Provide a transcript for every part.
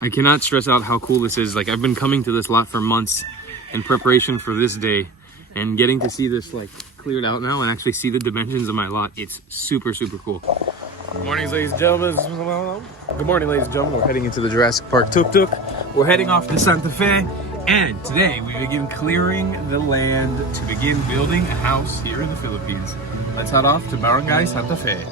I cannot stress out how cool this is. Like, I've been coming to this lot for months in preparation for this day, and getting to see this like cleared out now and actually see the dimensions of my lot, it's super cool. Good morning, ladies and gentlemen. Good morning, ladies and gentlemen. We're heading into the Jurassic Park tuk-tuk. We're heading off to Santa Fe, and today we begin clearing the land to begin building a house here in the Philippines. Let's head off to Barangay Santa Fe.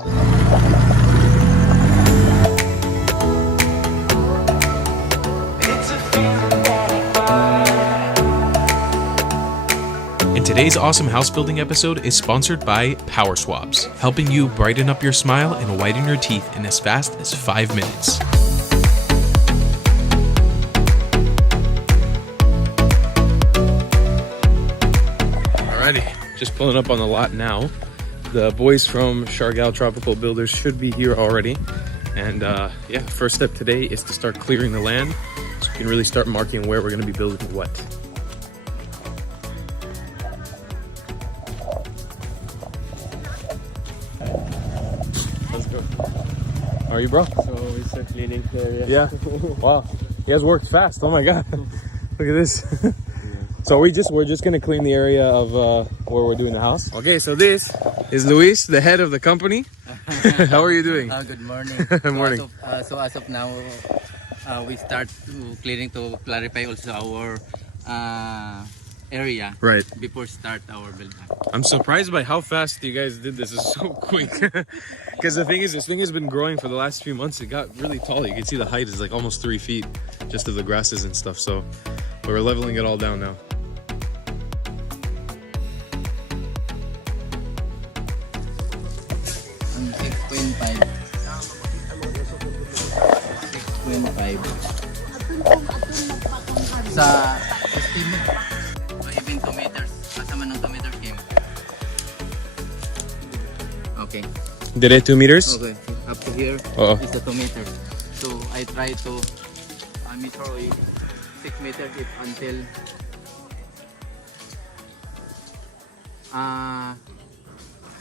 Today's awesome house building episode is sponsored by Power Swaps, helping you brighten up your smile and whiten your teeth in as fast as 5 minutes. Alrighty, just pulling up on the lot now. The boys from Siargao Tropical Builders should be here already. And yeah, first step today is to start clearing the land so we can really start marking where we're going to be building what. How are you, bro? So it's a cleaning area. Yeah. Wow. You guys worked fast. Oh my god. Look at this. So we're just gonna clean the area of where we're doing the house. Okay, so this is Luis, the head of the company. How are you doing? Good morning. Good morning. So as of now, we start clearing to clarify also our area. Right. Before start our building. I'm surprised by how fast you guys did this. It's so quick. Because the thing is, this thing has been growing for the last few months. It got really tall. You can see the height is like almost 3 feet just of the grasses and stuff. So we're leveling it all down now. And 6.5. 6.5. Sa system. So even 2 meters. Kasama ng 2 meters game. Okay. Did it 2 meters? Okay. Up to here is the 2 meters. So I try to measure 6 meters if until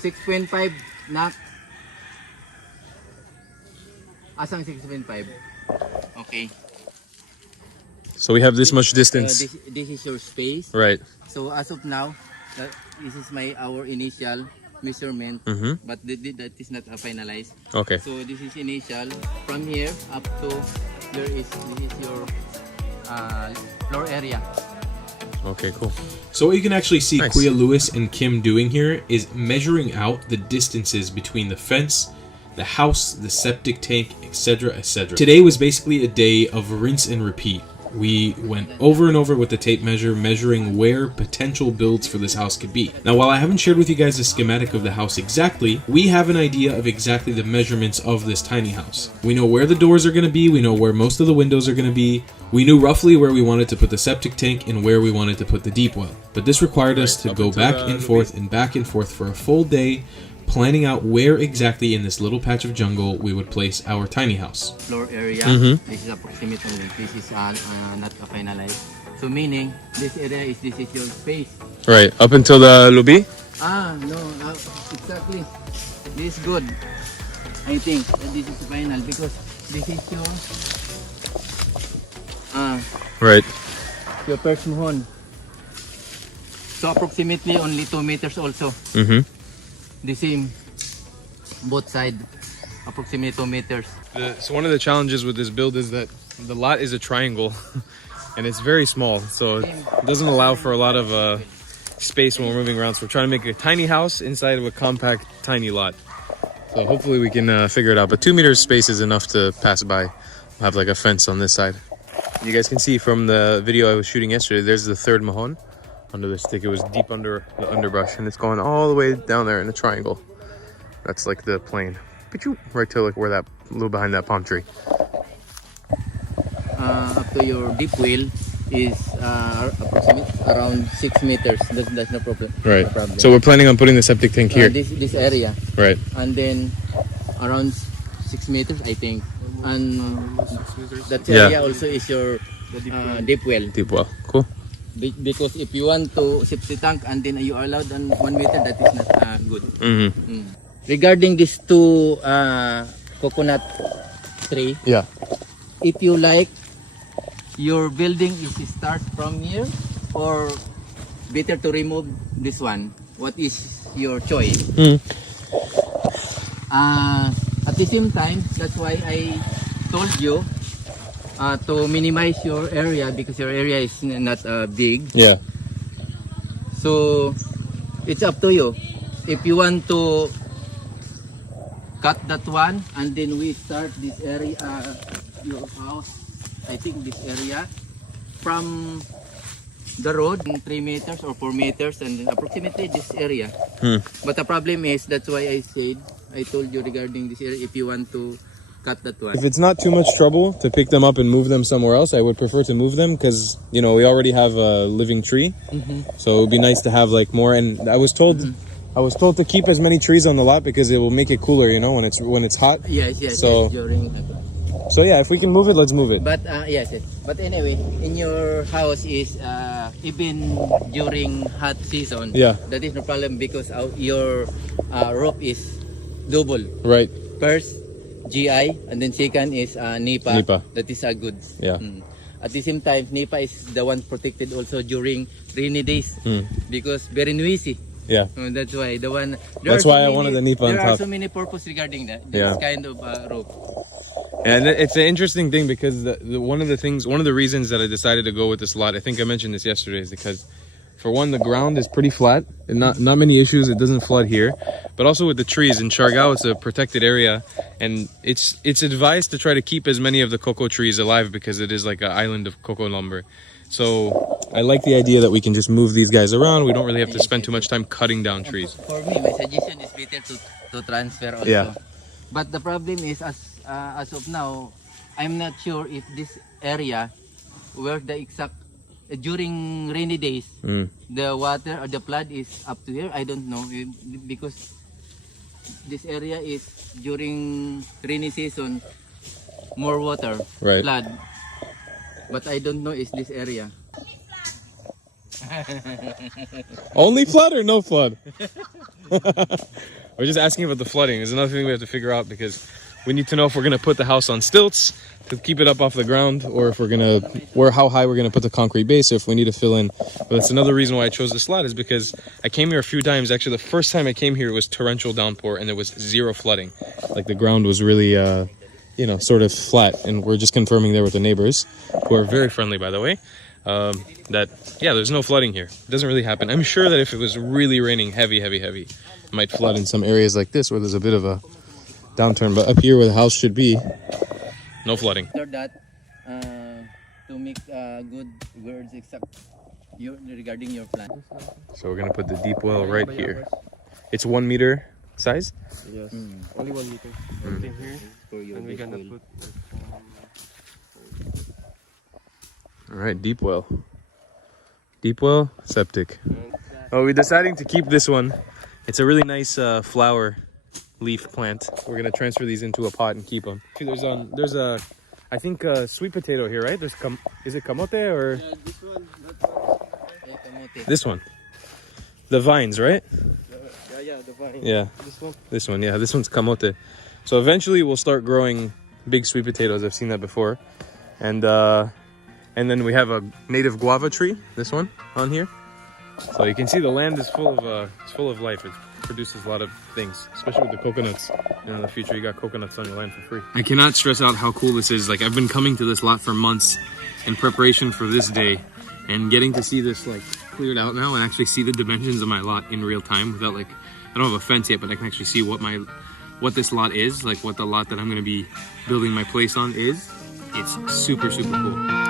6.5 na. Asang 6.5? Okay. So we have this much distance. This is your space. Right. So as of now, this is our initial measurement, but that is not finalized. Okay. So this is initial. From here up to this is your floor area. Okay, cool. So what you can actually see Nice. Kuya Lewis and Kim doing here is measuring out the distances between the fence, the house, the septic tank, etc., etc. Today was basically a day of rinse and repeat. We went over and over with the tape measure, measuring where potential builds for this house could be. Now, while I haven't shared with you guys the schematic of the house exactly, we have an idea of exactly the measurements of this tiny house. We know where the doors are going to be, we know where most of the windows are going to be, we knew roughly where we wanted to put the septic tank and where we wanted to put the deep well. But this required us to go back and forth for a full day, planning out where exactly in this little patch of jungle we would place our tiny house. Floor area. This is approximately. This is not finalized. So meaning this area this is your space. Right. Up until the lobby? No, exactly. This is good. I think that this is final because this is your Right. your first mohon. So approximately only 2 meters also. The same both sides, approximately 2 meters. So one of the challenges with this build is that the lot is a triangle and it's very small, so it doesn't allow for a lot of space when we're moving around. So we're trying to make a tiny house inside of a compact tiny lot. So hopefully we can figure it out, but 2 meters space is enough to pass by. We'll have like a fence on this side. You guys can see from the video I was shooting yesterday, there's the third mahon under the stick. It was deep under the underbrush and it's going all the way down there in a triangle. That's like the plane. Right to like where that little behind that palm tree. Up to your deep well is approximately around 6 meters. That's no problem. Right. No problem. So we're planning on putting the septic tank here. This area. Right. And then around 6 meters, I think. And that area also is your deep well. Deep well. Cool. Because if you want to septic tank and then you are allowed on 1 meter, that is not good. Regarding these two coconut tree, Yeah. if you like your building is start from here or better to remove this one? What is your choice? At the same time, that's why I told you to minimize your area because your area is not big. Yeah. So it's up to you. If you want to cut that one and then we start this area, your house, I think this area from the road 3 meters or 4 meters and approximately this area. But the problem is, that's why I told you regarding this area, if you want to cut that one. If it's not too much trouble to pick them up and move them somewhere else, I would prefer to move them because, you know, we already have a living tree. So it would be nice to have like more. And I was told to keep as many trees on the lot because it will make it cooler, you know, when it's hot. Yes, So- yes, during So yeah, if we can move it, let's move it. but yes. But anyway, in your house is even during hot season, Yeah. that is no problem because your roof is double. Right. First GI and then second is NEPA. NEPA. That is good. Yeah. At the same time, NEPA is the one protected also during rainy days because very noisy. Yeah. That's why the one. That's why I wanted the NEPA on There are top. so many purpose regarding that. Yeah. This kind of roof. And it's an interesting thing because one of the reasons that I decided to go with this lot, I think I mentioned this yesterday, is because for one, the ground is pretty flat and not many issues. It doesn't flood here, but also with the trees in Siargao, it's a protected area, and it's advised to try to keep as many of the cocoa trees alive because it is like an island of cocoa lumber. So I like the idea that we can just move these guys around. We don't really have to spend too much time cutting down trees. For me, my suggestion is better to transfer also. Yeah. But the problem is, as of now, I'm not sure if this area, where the exact during rainy days, the water or the flood is up to here. I don't know because this area is during rainy season, more water, Right. flood. But I don't know is this area. Only flood or no flood? We're just asking about the flooding. There's another thing we have to figure out because we need to know if we're gonna put the house on stilts to keep it up off the ground, or if we're gonna, how high we're gonna put the concrete base, if we need to fill in. But that's another reason why I chose this lot, is because I came here a few times. Actually, the first time I came here, it was torrential downpour and there was zero flooding. Like the ground was really, you know, sort of flat. And we're just confirming there with the neighbors, who are very friendly, by the way, that yeah, there's no flooding here. It doesn't really happen. I'm sure that if it was really raining heavy, it might flood in some areas like this where there's a bit of a downturn, but up here where the house should be, no flooding. After that, to make good words except regarding your plan. So we're gonna put the deep well right here. It's 1 meter size. Yes. Only 1 meter. Everything here. For your And we're gonna well. put All right, deep well, septic. Oh, we're deciding to keep this one. It's a really nice flower leaf plant. We're gonna transfer these into a pot and keep them. There's a I think sweet potato here, right? Is it kamote or this one, that one. this one? The vines, right? Yeah, the vine. Yeah, This one. this one. Yeah, this one's kamote. So eventually we'll start growing big sweet potatoes. I've seen that before, and then we have a native guava tree. This one on here. So you can see the land is full of life. It produces a lot of things, especially with the coconuts. You know, in the future, you got coconuts on your land for free. I cannot stress out how cool this is. Like, I've been coming to this lot for months in preparation for this day, and getting to see this like cleared out now and actually see the dimensions of my lot in real time without like, I don't have a fence yet, but I can actually see what this lot is, like what the lot that I'm going to be building my place on is. It's super, super cool.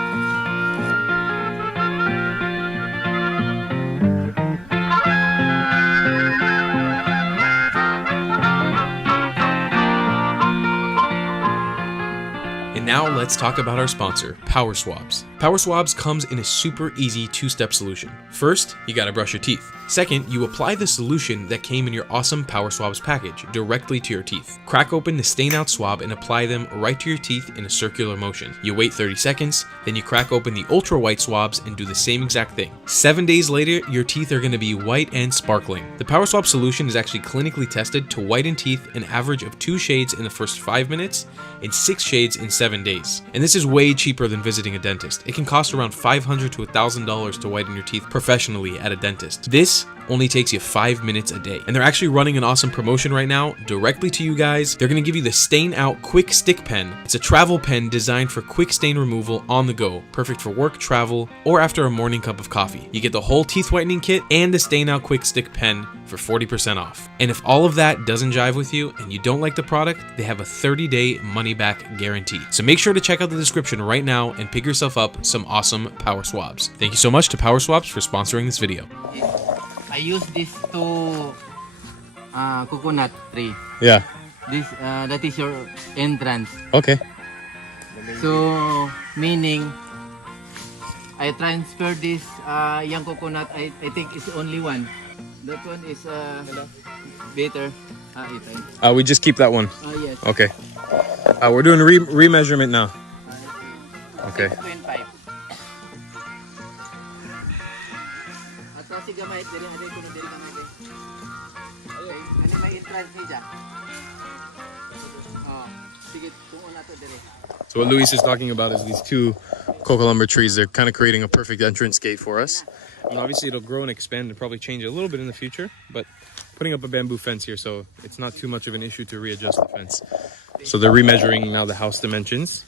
Now let's talk about our sponsor, Power Swabs. Power Swabs comes in a super easy 2-step solution. First, you gotta brush your teeth. Second, you apply the solution that came in your awesome Power Swabs package directly to your teeth. Crack open the stain out swab and apply them right to your teeth in a circular motion. You wait 30 seconds, then you crack open the ultra white swabs and do the same exact thing. 7 days later, your teeth are going to be white and sparkling. The Power Swab solution is actually clinically tested to whiten teeth an average of 2 shades in the first 5 minutes and 6 shades in 7 days. And this is way cheaper than visiting a dentist. It can cost around $500 to $1,000 to whiten your teeth professionally at a dentist. This only takes you 5 minutes a day. And they're actually running an awesome promotion right now directly to you guys. They're going to give you the Stain Out Quick Stick Pen. It's a travel pen designed for quick stain removal on the go, perfect for work, travel, or after a morning cup of coffee. You get the whole teeth whitening kit and the Stain Out Quick Stick Pen for 40% off. And if all of that doesn't jive with you and you don't like the product, they have a 30-day money-back guarantee. So make sure to check out the description right now and pick yourself up some awesome Power Swabs. Thank you so much to Power Swabs for sponsoring this video. I use this to coconut tree. Yeah. This that is your entrance. Okay. So meaning I transfer this young coconut. I think it's only one. That one is better. Ito. We just keep that one. Yes. Okay. We're doing remeasurement now. Okay. 6.5. Ato si gamay diri ade ko diri gamay. Okay. Ani may entrance niya. Oh, sige tungo na to diri. So what Luis is talking about is these 2 coca lumber trees. They're kind of creating a perfect entrance gate for us. And obviously it'll grow and expand and probably change a little bit in the future, but putting up a bamboo fence here, so it's not too much of an issue to readjust the fence. So they're remeasuring now the house dimensions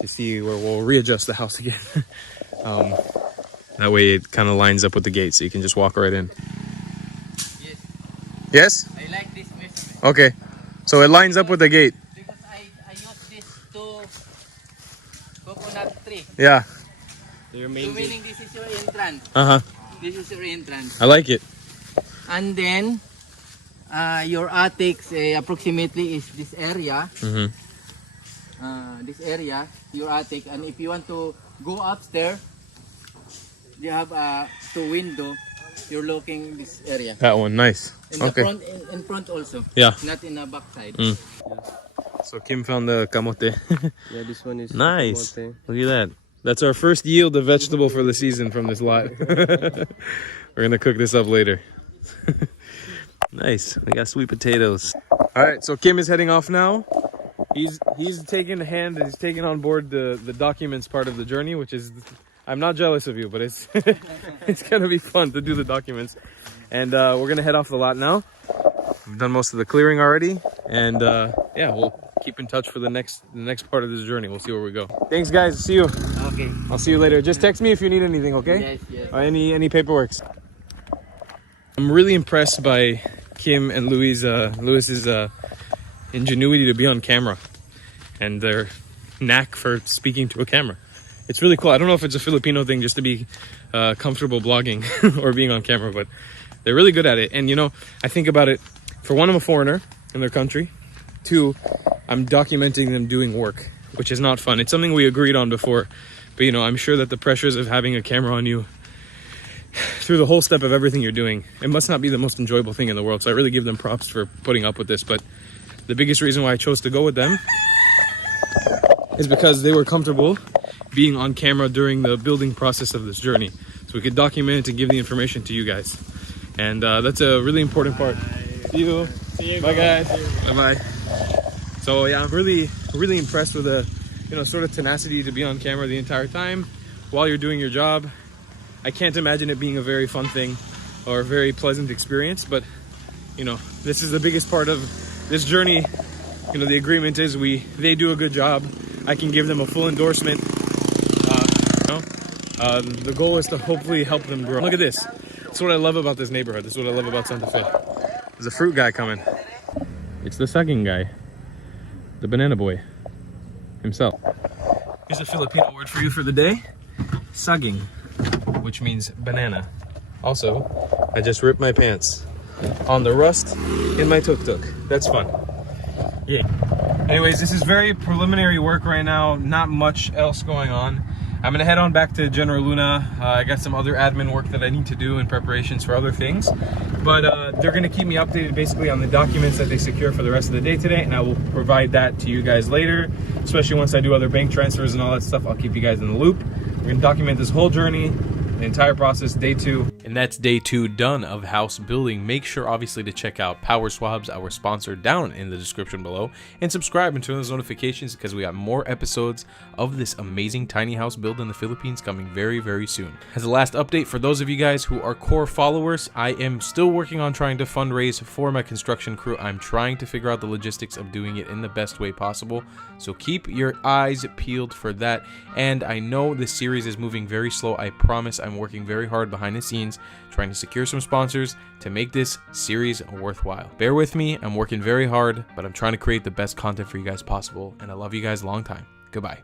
to see where we'll readjust the house again. That way it kind of lines up with the gate, so you can just walk right in. Yes. Yes? I like this measurement. Okay. So it lines up with the gate. Because I use this to coconut tree. Yeah. Your So main meaning this is your entrance. Uh-huh. This is your entrance. I like it. And then your attics approximately is this area. Mm-hmm. This area, your attic. And if you want to go upstairs, you have 2 window. You're looking this area. That one, nice. In the Okay. front, in front also. Yeah. Not in the back side. Mm. So Kim found the kamote. Yeah, this one is Nice. kamote. Look at that. That's our first yield of vegetable for the season from this lot. We're gonna cook this up later. Nice. We got sweet potatoes. All right, so Kim is heading off now. He's taking on board the documents part of the journey, which is, I'm not jealous of you, but it's it's gonna be fun to do the documents. And we're gonna head off the lot now. We've done most of the clearing already, and yeah, we'll keep in touch for the next part of this journey. We'll see where we go. Thanks, guys. See you. Okay. I'll see you later. Just text me if you need anything, okay? Yes, yes. Or any paperwork. I'm really impressed by Kim and Luis's ingenuity to be on camera and their knack for speaking to a camera. It's really cool. I don't know if it's a Filipino thing just to be comfortable blogging or being on camera, but they're really good at it. And you know, I think about it, for one, I'm a foreigner in their country. 2, I'm documenting them doing work, which is not fun. It's something we agreed on before, but you know, I'm sure that the pressures of having a camera on you through the whole step of everything you're doing, it must not be the most enjoyable thing in the world. So I really give them props for putting up with this. But the biggest reason why I chose to go with them is because they were comfortable being on camera during the building process of this journey, so we could document it and give the information to you guys. And that's a really important part. See you. Bye, guys. Bye-bye. So yeah, I'm really impressed with the, you know, sort of tenacity to be on camera the entire time while you're doing your job. I can't imagine it being a very fun thing or a very pleasant experience, but you know, this is the biggest part of this journey. You know, the agreement is they do a good job. I can give them a full endorsement. The goal is to hopefully help them grow. Look at this. That's what I love about this neighborhood. This is what I love about Santa Fe. There's a fruit guy coming. It's the sucking guy. The banana boy himself. Here's a Filipino word for you for the day. Saging, which means banana. Also, I just ripped my pants on the rust in my tuk-tuk. That's fun. Yeah. Anyways, this is very preliminary work right now. Not much else going on. I'm gonna head on back to General Luna. I got some other admin work that I need to do in preparations for other things, but they're gonna keep me updated basically on the documents that they secure for the rest of the day today, and I will provide that to you guys later, especially once I do other bank transfers and all that stuff. I'll keep you guys in the loop. We're gonna document this whole journey, the entire process, day 2. And that's day 2 done of house building. Make sure obviously to check out Power Swabs, our sponsor, down in the description below, and subscribe and turn those notifications because we got more episodes of this amazing tiny house build in the Philippines coming very, very soon. As a last update for those of you guys who are core followers, I am still working on trying to fundraise for my construction crew. I'm trying to figure out the logistics of doing it in the best way possible, so keep your eyes peeled for that. And I know this series is moving very slow. I promise I'm working very hard behind the scenes trying to secure some sponsors to make this series worthwhile. Bear with me, I'm working very hard, but I'm trying to create the best content for you guys possible, and I love you guys a long time. Goodbye.